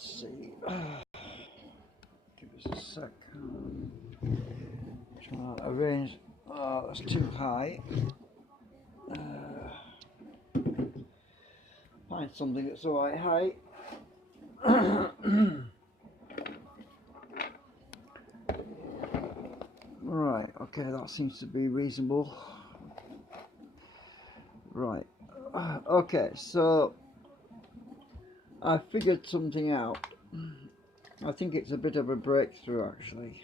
let's see. Give us a sec. Trying to arrange. Oh, that's too high. Find something that's the right height. Right, okay, that seems to be reasonable. Right, okay, so I figured something out. I think it's a bit of a breakthrough, actually.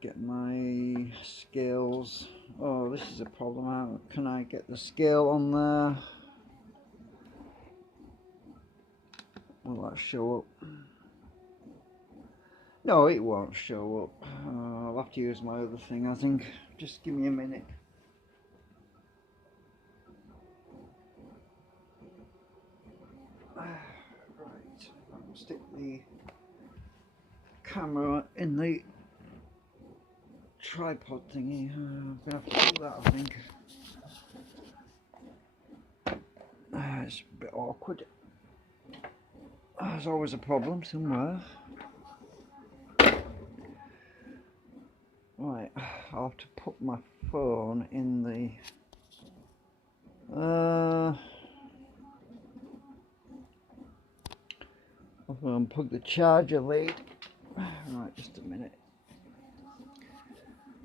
Get my scales. Oh, this is a problem. How can I get the scale on there? Will that show up? No, it won't show up. I'll have to use my other thing, I think. Just give me a minute. Right, I'll stick the camera in the tripod thingy. I'm gonna have to do that, I think. It's a bit awkward. There's always a problem somewhere. Right, I'll have to put my phone in the I'll unplug the charger lead. Right, just a minute.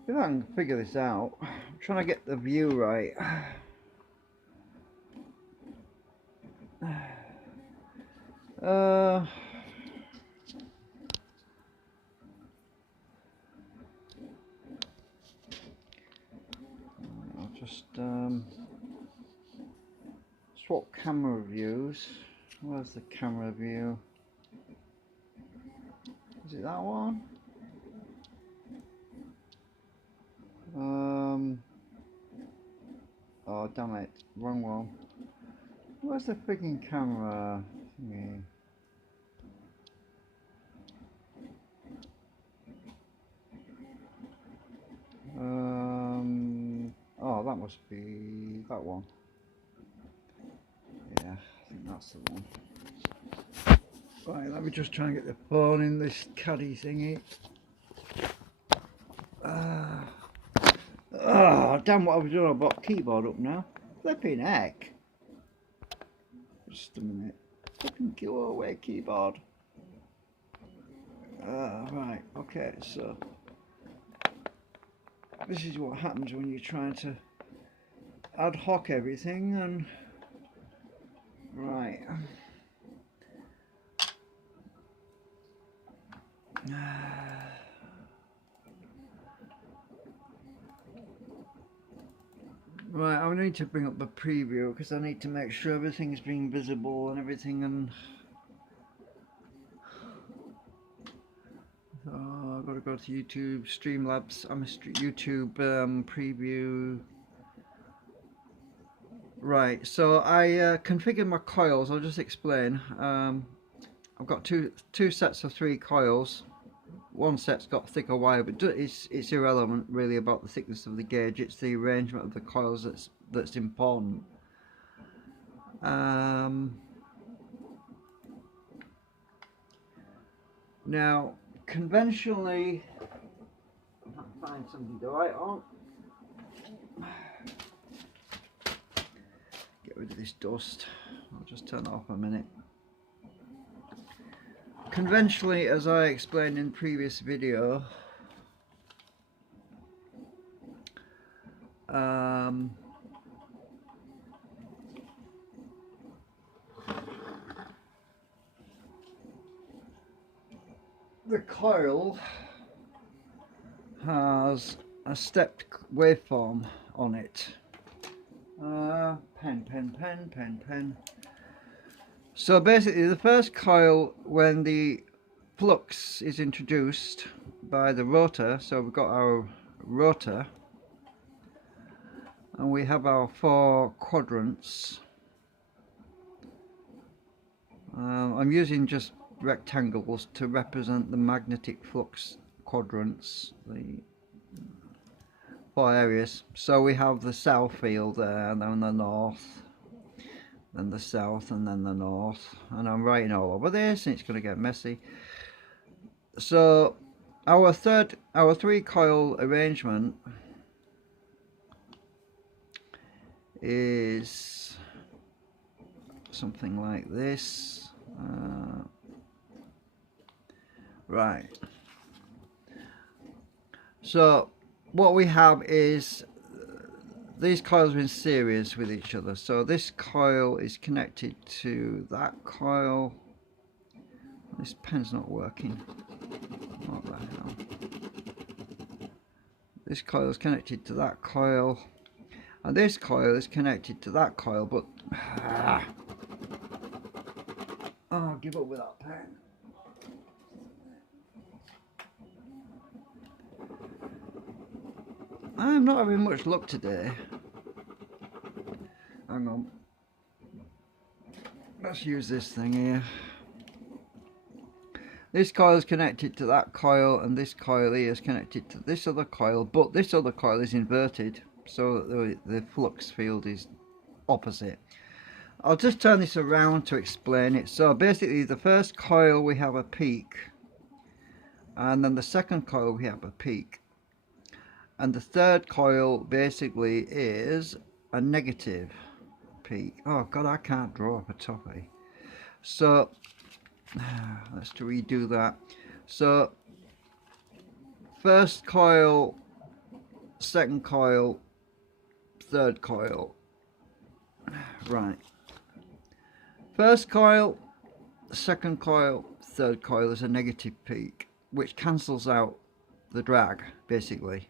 If I can figure this out, I'm trying to get the view right. I'll just swap camera views. Where's the camera view? Is it that one? Oh damn it, wrong one. Where's the freaking camera thingy? Oh, that must be that one. Yeah, I think that's the one. Right, let me just try and get the phone in this caddy thingy. Oh, damn, what I've done, I've got keyboard up now. Flipping heck. Just a minute. Flipping go away, keyboard. Right, okay, so this is what happens when you're trying to ad hoc everything, and right. Right, I need to bring up the preview because I need to make sure everything's being visible and everything, and I've got to go to YouTube, Streamlabs, YouTube preview. Right, so I configured my coils. I'll just explain. I've got two sets of 3 coils. One set's got thicker wire, but it's irrelevant really about the thickness of the gauge. It's the arrangement of the coils that's important. Now, conventionally, if I can find something to write on. Get rid of this dust. I'll just turn it off a minute. Conventionally, as I explained in previous video, the coil has a stepped waveform on it. Pen. So basically, the first coil, when the flux is introduced by the rotor, so we've got our rotor and we have our 4 quadrants. I'm using just rectangles to represent the magnetic flux quadrants, the 4 areas. So we have the south field there, and then the north, then the south, and then the north, and I'm writing all over this, and it's going to get messy. So our three coil arrangement is something like this. Right. So what we have is these coils are in series with each other. So this coil is connected to that coil. This pen's not working. What the hell? This coil is connected to that coil, and this coil is connected to that coil, but oh, give up with that pen. I'm not having much luck today. Hang on. Let's use this thing here. This coil is connected to that coil, and this coil here is connected to this other coil, but this other coil is inverted, so the flux field is opposite. I'll just turn this around to explain it. So basically, the first coil we have a peak, and then the second coil we have a peak, and the third coil basically is a negative peak. Oh god, I can't draw up a toppy. So let's redo that. So first coil, second coil, third coil. Right. First coil, second coil, third coil is a negative peak, which cancels out the drag basically,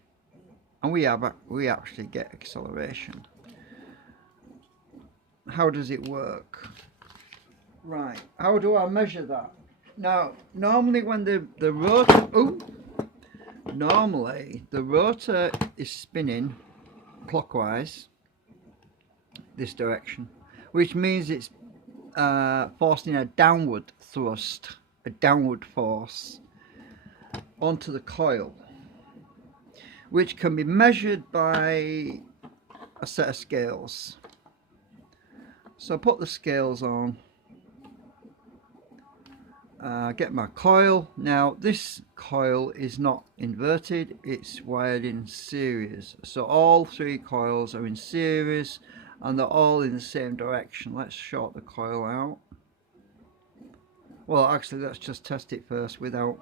and we actually get acceleration. How does it work? Right, how do I measure that? Now, normally when the rotor, normally the rotor is spinning clockwise, this direction, which means it's forcing a downward thrust, a downward force onto the coil, which can be measured by a set of scales. So I put the scales on. Get my coil. Now this coil is not inverted, it's wired in series, so all three coils are in series and they're all in the same direction. Let's short the coil out. Well, actually let's just test it first without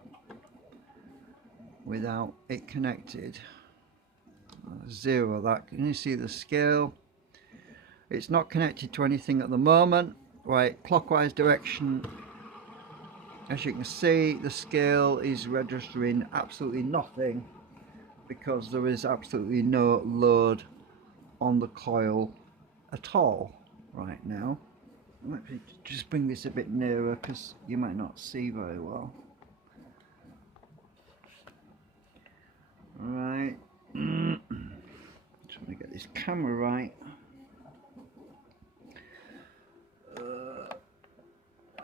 it connected. Zero that. Can you see the scale? It's not connected to anything at the moment. Right, clockwise direction. As you can see, the scale is registering absolutely nothing because there is absolutely no load on the coil at all right now. Let me just bring this a bit nearer because you might not see very well. Right. Trying to get this camera right.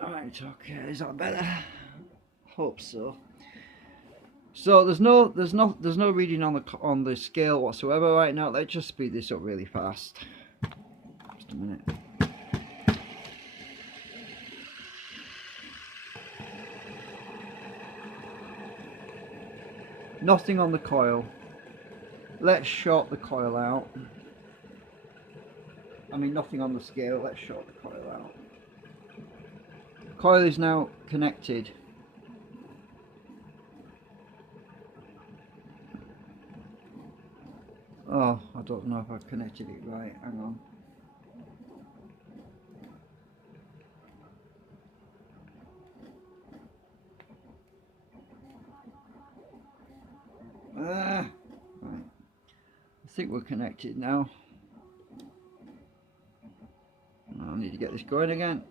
Right, okay, is that better? Hope so. So there's no reading on the scale whatsoever right now. Let's just speed this up really fast. Just a minute. Nothing on the coil. Let's short the coil out. I mean, nothing on the scale. Let's short the coil out. Coil is now connected. Oh, I don't know if I've connected it right. Hang on. Right. I think we're connected now. I need to get this going again.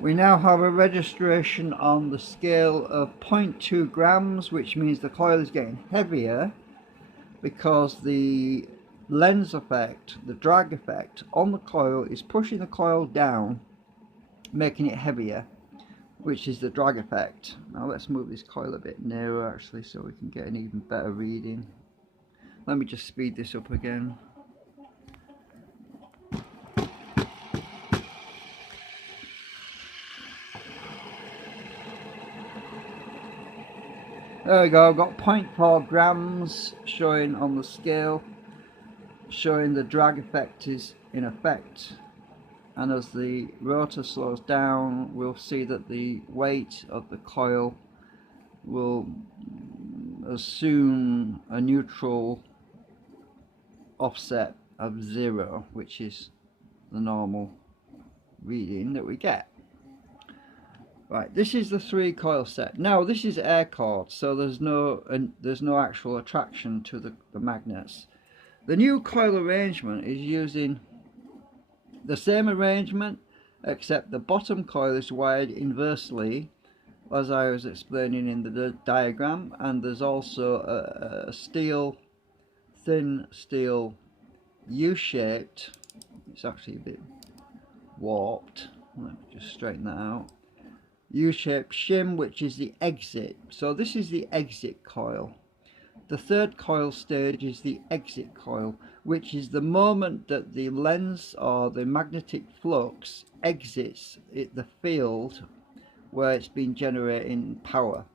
We now have a registration on the scale of 0.2 grams, which means the coil is getting heavier because the lenz effect, the drag effect on the coil is pushing the coil down, making it heavier. which is the drag effect. Now let's move this coil a bit nearer actually so we can get an even better reading. Let me just speed this up again. There we go, I've got 0.4 grams showing on the scale, showing the drag effect is in effect. And as the rotor slows down, we'll see that the weight of the coil will assume a neutral offset of 0, which is the normal reading that we get. Right, this is the 3 coil set. Now this is air cord, so there's no actual attraction to the magnets. The new coil arrangement is using the same arrangement, except the bottom coil is wired inversely, as I was explaining in the diagram, and there's also a thin steel U-shaped, it's actually a bit warped, let me just straighten that out, U-shaped shim, which is the exit. So this is the exit coil. The third coil stage is the exit coil, which is the moment that the lens or the magnetic flux exits the field where it's been generating power.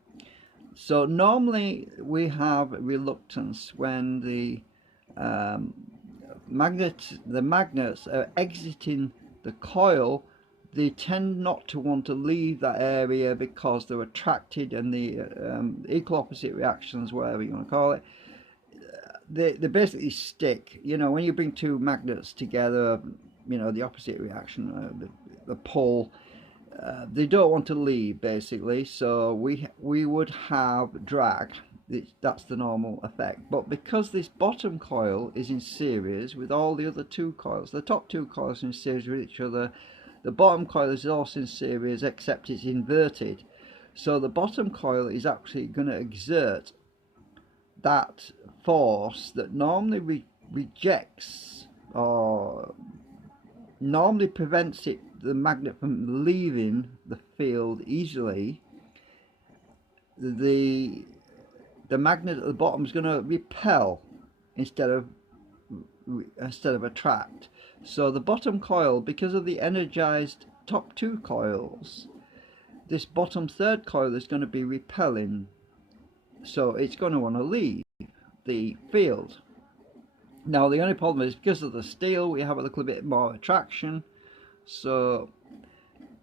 So normally we have reluctance when the magnets are exiting the coil. They tend not to want to leave that area because they're attracted, and the equal opposite reactions, whatever you want to call it, they basically stick. You know, when you bring two magnets together, you know, the opposite reaction, the pull, they don't want to leave basically. So we would have drag. That's the normal effect. But because this bottom coil is in series with all the other two coils, the top two coils are in series with each other, the bottom coil is also in series except it's inverted. So the bottom coil is actually going to exert that force that normally rejects or normally prevents the magnet from leaving the field easily. The magnet at the bottom is going to repel instead of attract. So the bottom coil, because of the energized top two coils, this bottom third coil is going to be repelling, so it's going to want to leave the field. Now the only problem is because of the steel we have a little bit more attraction, so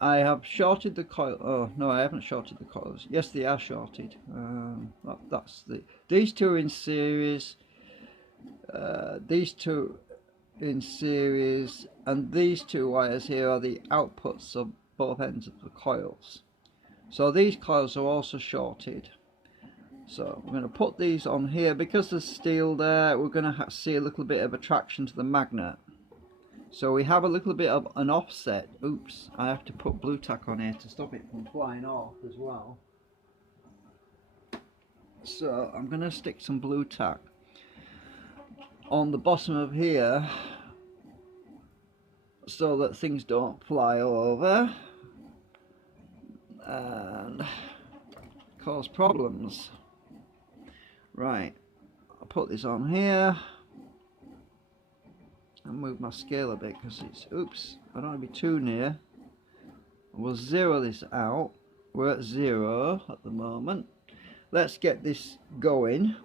I have shorted the coil. Oh no, I haven't shorted the coils. Yes, they are shorted. These two are in series, these two in series, and these two wires here are the outputs of both ends of the coils. So these coils are also shorted. So I'm going to put these on here. Because there's steel there, we're going to see a little bit of attraction to the magnet. So we have a little bit of an offset. Oops, I have to put blue tack on here to stop it from flying off as well. So I'm going to stick some blue tack on the bottom of here so that things don't fly over and cause problems. Right, I'll put this on here and move my scale a bit because it's, oops, I don't want to be too near. We'll zero this out. We're at 0 at the moment. Let's get this going.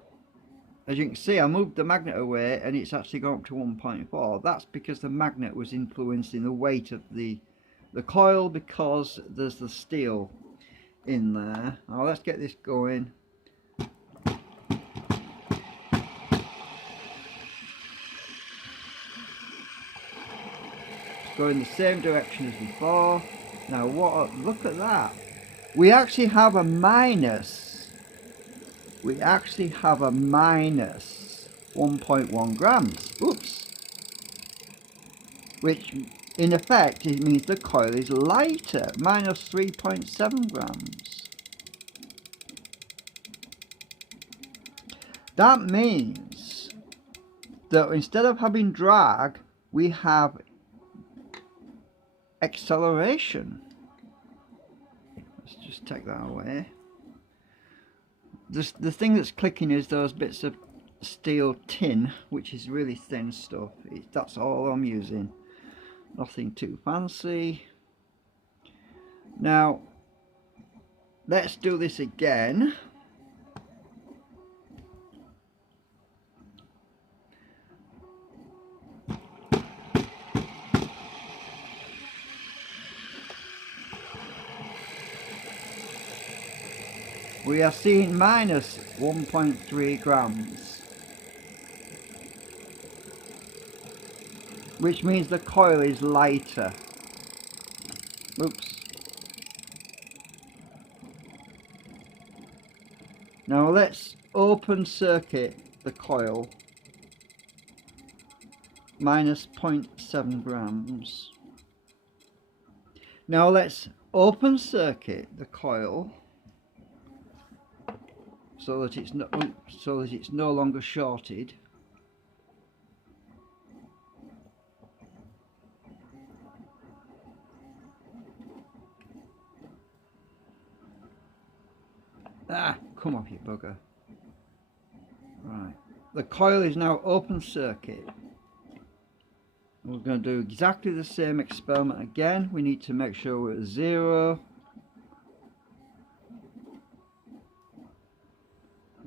As you can see, I moved the magnet away and it's actually gone up to 1.4. That's because the magnet was influencing the weight of the coil, because there's the steel in there. Now let's get this going. Go in the same direction as before. Now look at that. We actually have a minus. We actually have a minus 1.1 grams. Oops. Which in effect it means the coil is lighter, minus 3.7 grams. That means that instead of having drag, we have acceleration. let's just take that away. The thing that's clicking is those bits of steel tin, which is really thin stuff. That's all I'm using, nothing too fancy. Now let's do this again. We are seeing minus 1.3 grams, which means the coil is lighter. Oops. Now let's open circuit the coil. Minus 0.7 grams. Now let's open circuit the coil so that it's no longer shorted. Ah, come off, you bugger. Right, the coil is now open circuit. We're going to do exactly the same experiment again. We need to make sure we're at 0.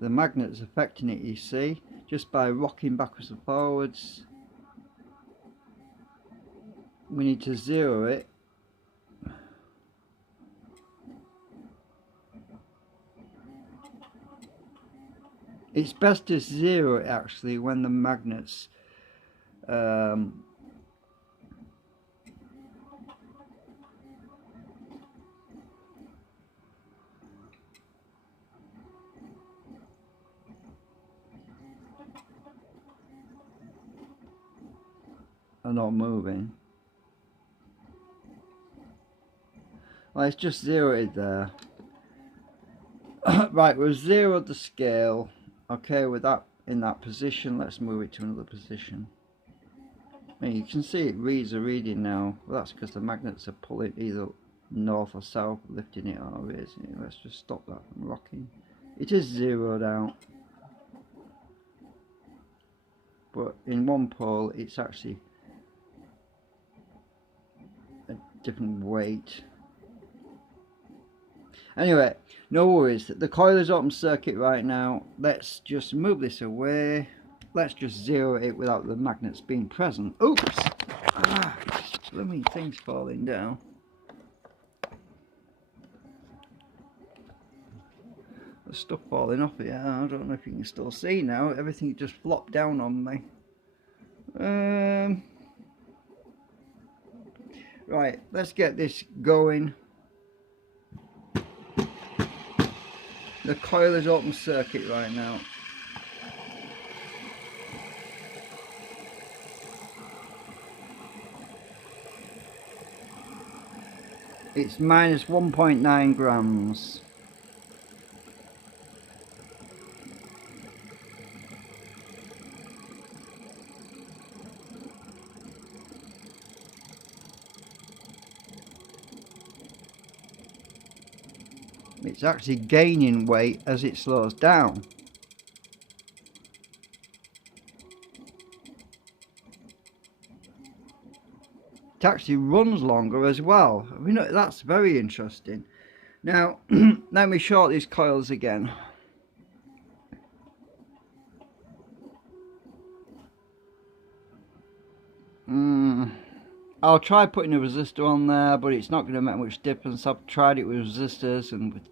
The magnet is affecting it, you see, just by rocking backwards and forwards. We need to 0 it. It's best to 0 it actually when the magnets are not moving. Let's just 0 it there. Right, we've 0'd the scale. Okay, with that in that position, let's move it to another position. And you can see it reads a reading now. Well, that's because the magnets are pulling either north or south, lifting it or raising it. Let's just stop that from rocking. It is 0'd out, but in one pole it's actually a different weight. Anyway, no worries. The coil is open circuit right now. Let's just move this away. Let's just 0 it without the magnets being present. Oops! Ah, blooming thing's falling down. There's stuff falling off here. I don't know if you can still see now. Everything just flopped down on me. Right, let's get this going. The coil is open circuit right now. It's minus 1.9 grams. It's actually gaining weight as it slows down. It actually runs longer as well. I mean, that's very interesting. Now, let me short these coils again. I'll try putting a resistor on there, but it's not going to make much difference. I've tried it with resistors and with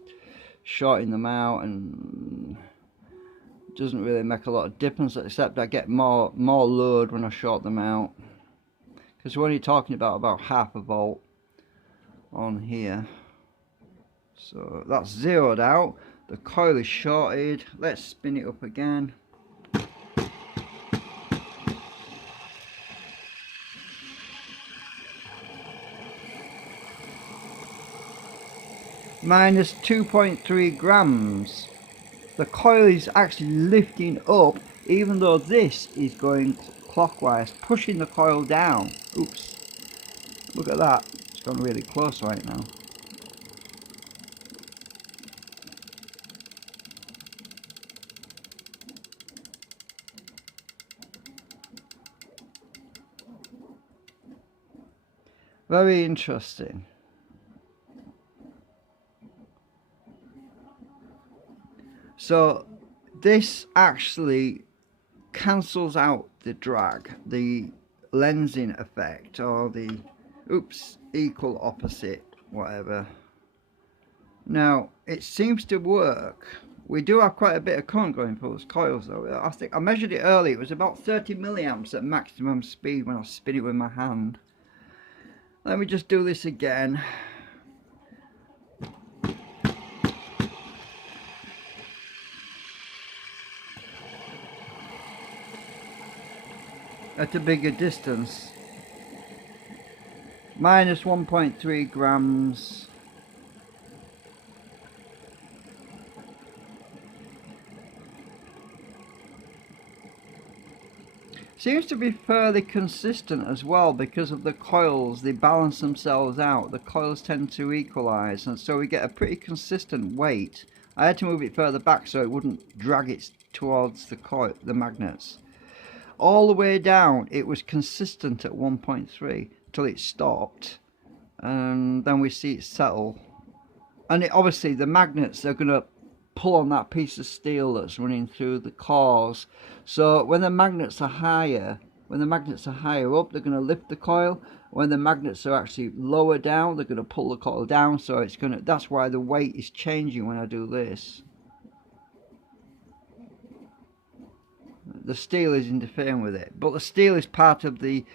shorting them out, and it doesn't really make a lot of difference, except I get more load when I short them out, because we're only talking about half a volt on here. So that's 0'd out. The coil is shorted. Let's spin it up again. Minus 2.3 grams. The coil is actually lifting up, even though this is going clockwise, pushing the coil down. Oops, look at that, it's gone really close right now. Very interesting. So this actually cancels out the drag, the lensing effect, or the equal opposite, whatever. Now it seems to work. We do have quite a bit of current going through those coils though. I think I measured it earlier, it was about 30 milliamps at maximum speed when I spin it with my hand. Let me just do this again. At a bigger distance. Minus 1.3 grams. Seems to be fairly consistent as well because of the coils. They balance themselves out. The coils tend to equalize, and so we get a pretty consistent weight. I had to move it further back so it wouldn't drag it towards the coil, the magnets. All the way down it was consistent at 1.3 till it stopped, and then we see it settle. And obviously the magnets are going to pull on that piece of steel that's running through the cores. So when the magnets are higher, up, they're going to lift the coil. When the magnets are actually lower down, they're going to pull the coil down. So it's going to, that's why the weight is changing when I do this. The steel is interfering with it, but the steel is part of the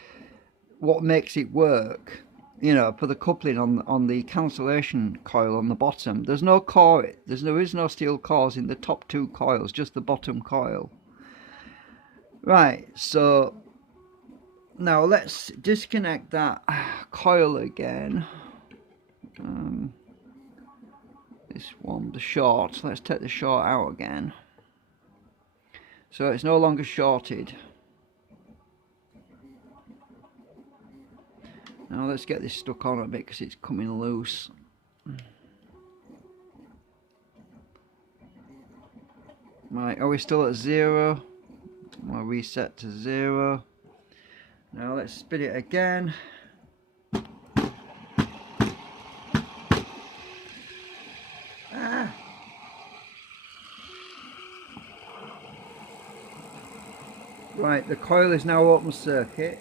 what makes it work. You know, for the coupling on the cancellation coil on the bottom. There is no steel cores in the top two coils, just the bottom coil. Right, so now let's disconnect that coil again. This one, the short. Let's take the short out again. So it's no longer shorted. Now let's get this stuck on a bit because it's coming loose. Right, are we still at 0? I'll reset to 0. Now let's spin it again. Right, the coil is now open circuit.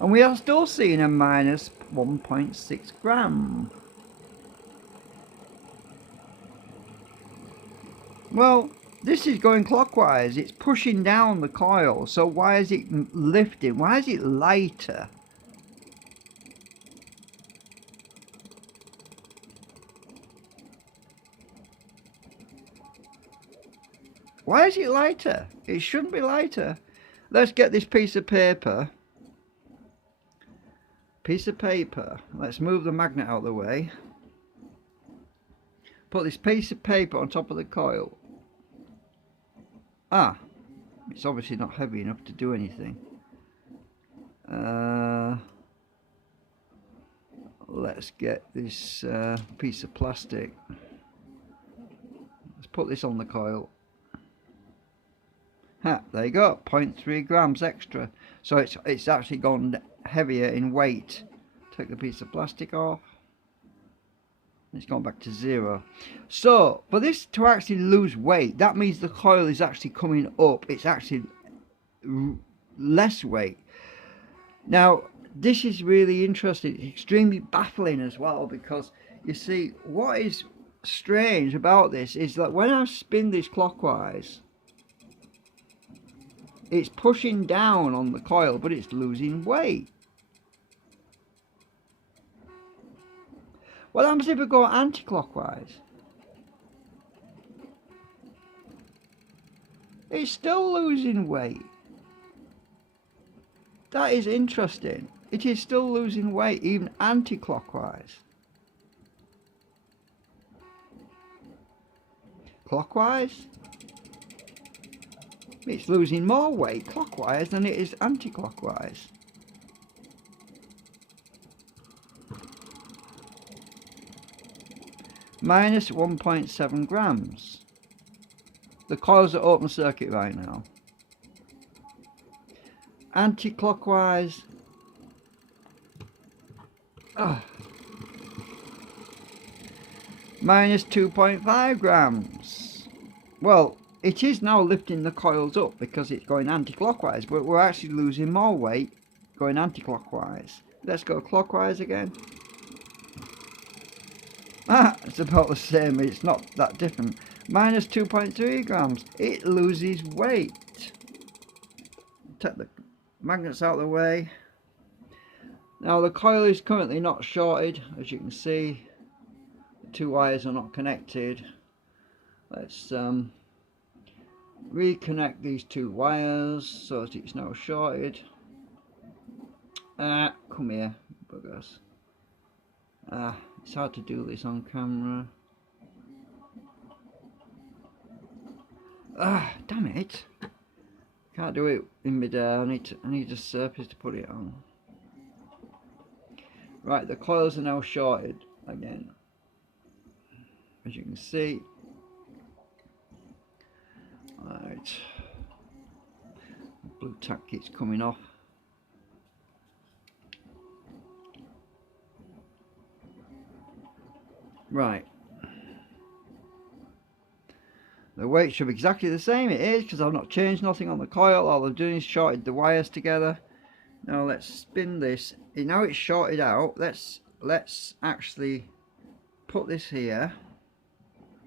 And we are still seeing a minus 1.6 gram. Well, this is going clockwise. It's pushing down the coil. So why is it lifting? Why is it lighter? Why is it lighter? It shouldn't be lighter. Let's get this piece of paper. Let's move the magnet out of the way. Put this piece of paper on top of the coil. It's obviously not heavy enough to do anything. Let's get this piece of plastic. Let's put this on the coil. There you go, 0.3 grams extra. So it's actually gone heavier in weight. Take the piece of plastic off. It's gone back to 0. So for this to actually lose weight, that means the coil is actually coming up. It's actually less weight. Now this is really interesting. It's extremely baffling as well, because you see what is strange about this is that when I spin this clockwise, it's pushing down on the coil, but it's losing weight. What happens if we go anti-clockwise? It's still losing weight. That is interesting. It is still losing weight, even anti-clockwise. Clockwise? It's losing more weight clockwise than it is anti-clockwise. Minus 1.7 grams. The coils are open circuit right now. Anti-clockwise, Minus 2.5 grams. Well, it is now lifting the coils up because it's going anti-clockwise, but we're actually losing more weight going anti-clockwise. Let's go clockwise again. It's about the same, it's not that different. Minus 2.3 grams. It loses weight. Take the magnets out of the way. Now the coil is currently not shorted, as you can see. The two wires are not connected. Let's reconnect these two wires so that it's now shorted. Come here, buggers. It's hard to do this on camera. Damn it! Can't do it in midair. I need a surface to put it on. Right, the coils are now shorted again, as you can see. Right, blue tack keeps coming off. Right, the weight should be exactly the same. It is, because I've not changed nothing on the coil. All I've done is shorted the wires together. Now let's spin this. Now it's shorted out. Let's actually put this here,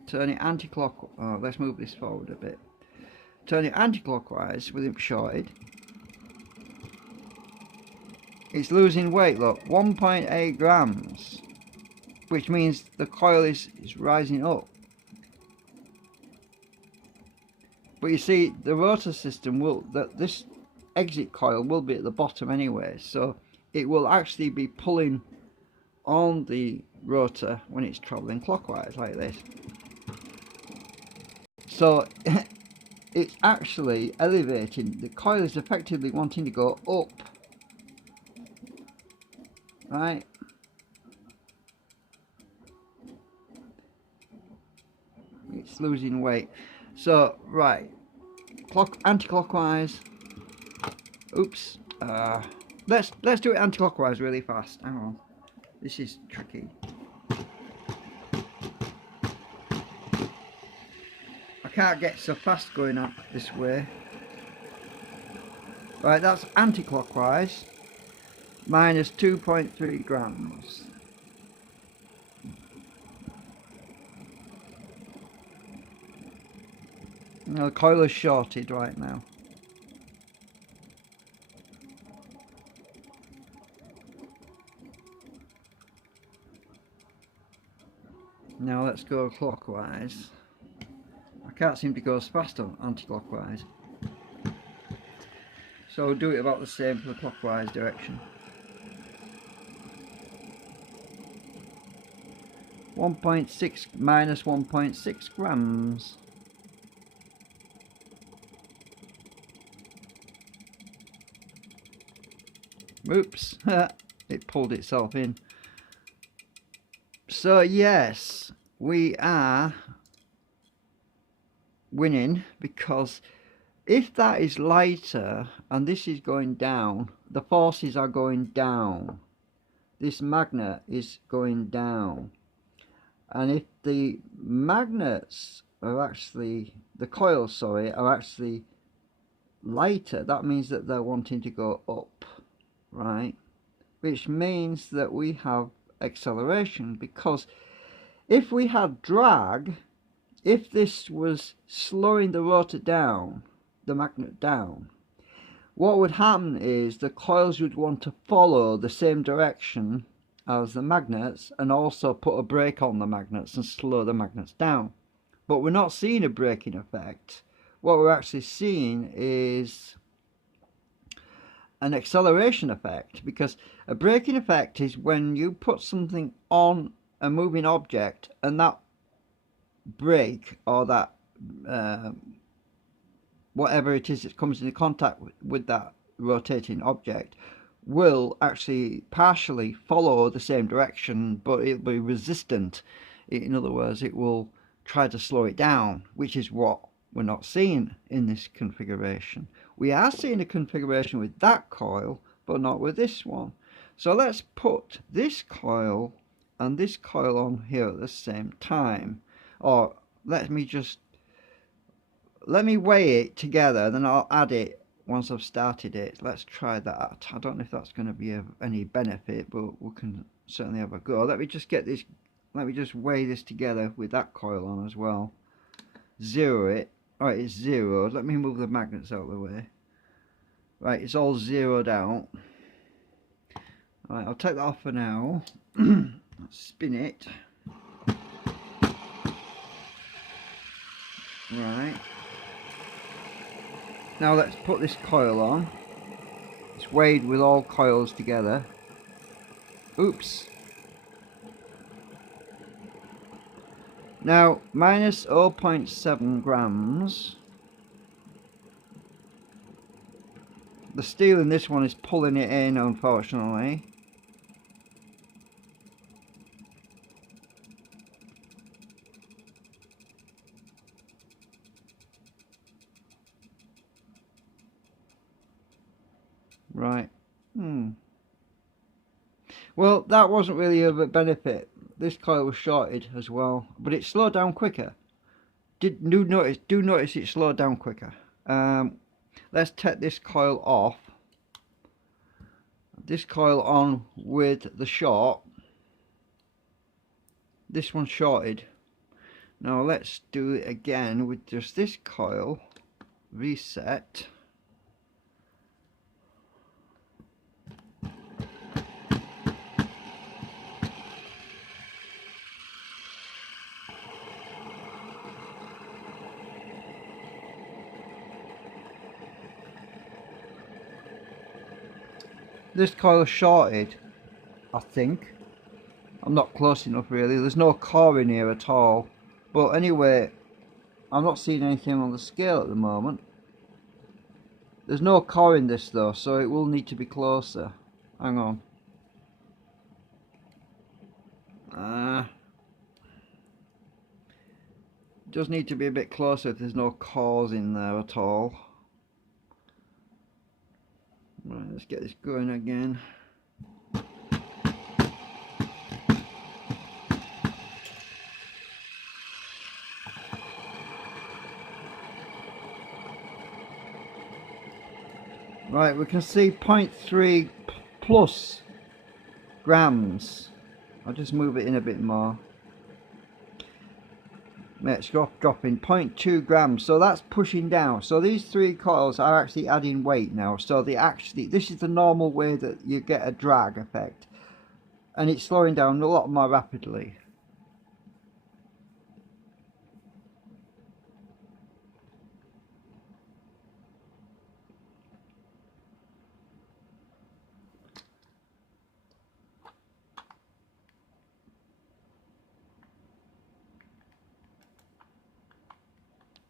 turn it anti-clockwise. Oh, let's move this forward a bit. Turn it anti-clockwise with it shorted. It's losing weight, look, 1.8 grams, which means the coil is rising up. But you see, the rotor system this exit coil will be at the bottom anyway, so it will actually be pulling on the rotor when it's traveling clockwise like this. So it's actually elevating. The coil is effectively wanting to go up, right? It's losing weight. So right, anti-clockwise. Oops. Let's do it anti-clockwise really fast. Hang on. This is tricky. I can't get so fast going up this way. Right, that's anti-clockwise. Minus 2.3 grams. Now the coil is shorted right now. Now let's go clockwise. I can't seem to go as fast on anti-clockwise. So we'll do it about the same for the clockwise direction. 1.6 minus 1.6 grams. Oops, it pulled itself in. So yes, we are winning, because if that is lighter and this is going down, the forces are going down. This magnet is going down. And if the magnets are actually, the coils, sorry, are actually lighter, that means that they're wanting to go up, right? Which means that we have acceleration, because if we had drag, if this was slowing the rotor down, the magnet down, what would happen is the coils would want to follow the same direction as the magnets and also put a brake on the magnets and slow the magnets down. But we're not seeing a braking effect. What we're actually seeing is an acceleration effect, because a braking effect is when you put something on a moving object and that brake, or that whatever it is that comes into contact with that rotating object, will actually partially follow the same direction, but it'll be resistant. In other words, it will try to slow it down, which is what we're not seeing in this configuration. We are seeing a configuration with that coil, but not with this one. So let's put this coil and this coil on here at the same time, or let me weigh it together, then I'll add it once I've started it. Let's try that. I don't know if that's going to be of any benefit, but we can certainly have a go. Let me just weigh this together with that coil on as well. Zero it. Alright, it's zeroed. Let me move the magnets out of the way. Right, it's all zeroed out. Alright, I'll take that off for now. Spin it. Right. Now let's put this coil on. It's weighed with all coils together. Oops. Now, minus 0.7 grams. The steel in this one is pulling it in, unfortunately. Right. Well, that wasn't really of a benefit. This coil was shorted as well, but it slowed down quicker. Do notice it slowed down quicker. Let's take this coil off. This coil on with the short. This one's shorted. Now let's do it again with just this coil. Reset. This coil is shorted, I think. I'm not close enough really. There's no core in here at all. But anyway, I'm not seeing anything on the scale at the moment. There's no core in this though, so it will need to be closer. Hang on. It does need to be a bit closer if there's no cores in there at all. Right, let's get this going again. Right, we can see 0.3 plus grams. I'll just move it in a bit more. Let's dropping 0.2 grams, so that's pushing down. So these three coils are actually adding weight now. So this is the normal way that you get a drag effect, and it's slowing down a lot more rapidly.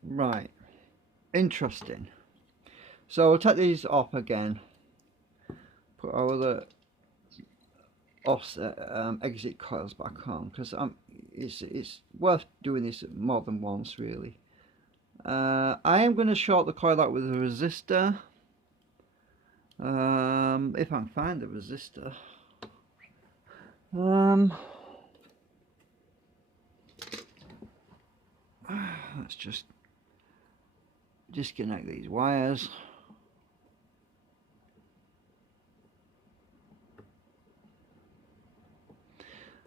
Right, interesting. So we'll take these off again, put our other offset exit coils back on, because it's worth doing this more than once really. I am going to short the coil out with a resistor, if I can find the resistor. Let's just disconnect these wires.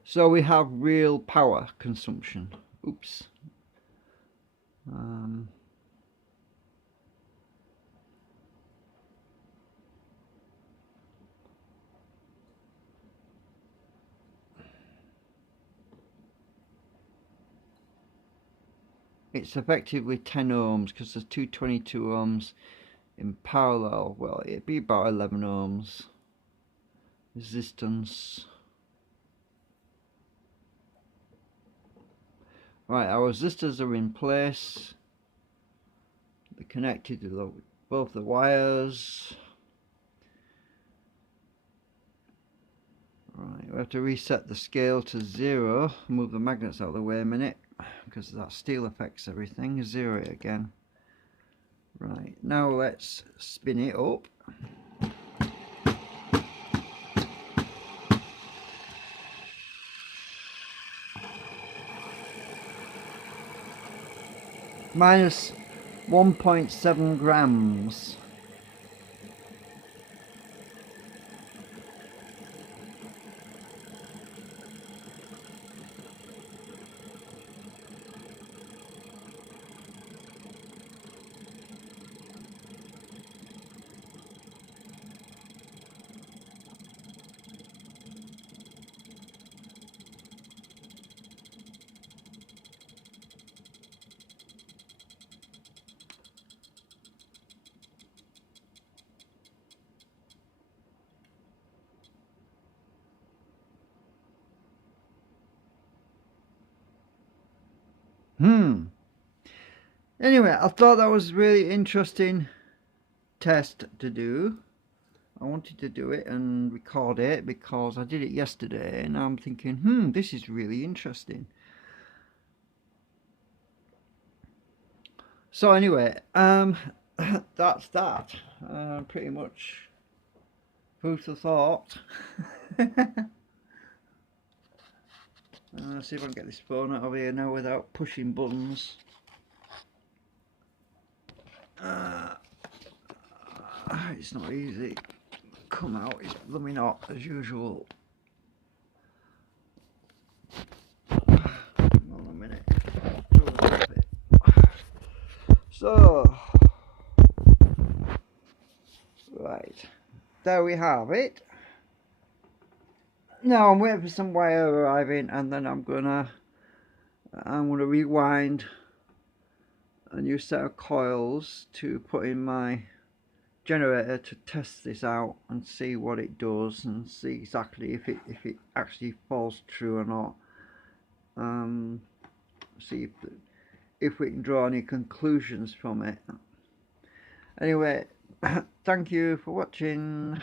So we have real power consumption. Oops. It's effectively 10 ohms because there's 222 ohms in parallel. Well, it'd be about 11 ohms resistance. Right, our resistors are in place. They're connected to both the wires. Right, we have to reset the scale to 0. Move the magnets out of the way a minute, because that steel affects everything. 0 it again. Right, now let's spin it up. minus 1.7 grams. Anyway, I thought that was a really interesting test to do. I wanted to do it and record it because I did it yesterday and I'm thinking, this is really interesting. So anyway, that's that. Pretty much food for thought. See if I can get this phone out of here now without pushing buttons. It's not easy. Come out, it's blooming hot as usual. Hang on a minute. So, right, there we have it. Now I'm waiting for some wire arriving, and then I'm gonna rewind a new set of coils to put in my generator to test this out and see what it does and see exactly if it actually falls true or not. See if we can draw any conclusions from it. Anyway, thank you for watching.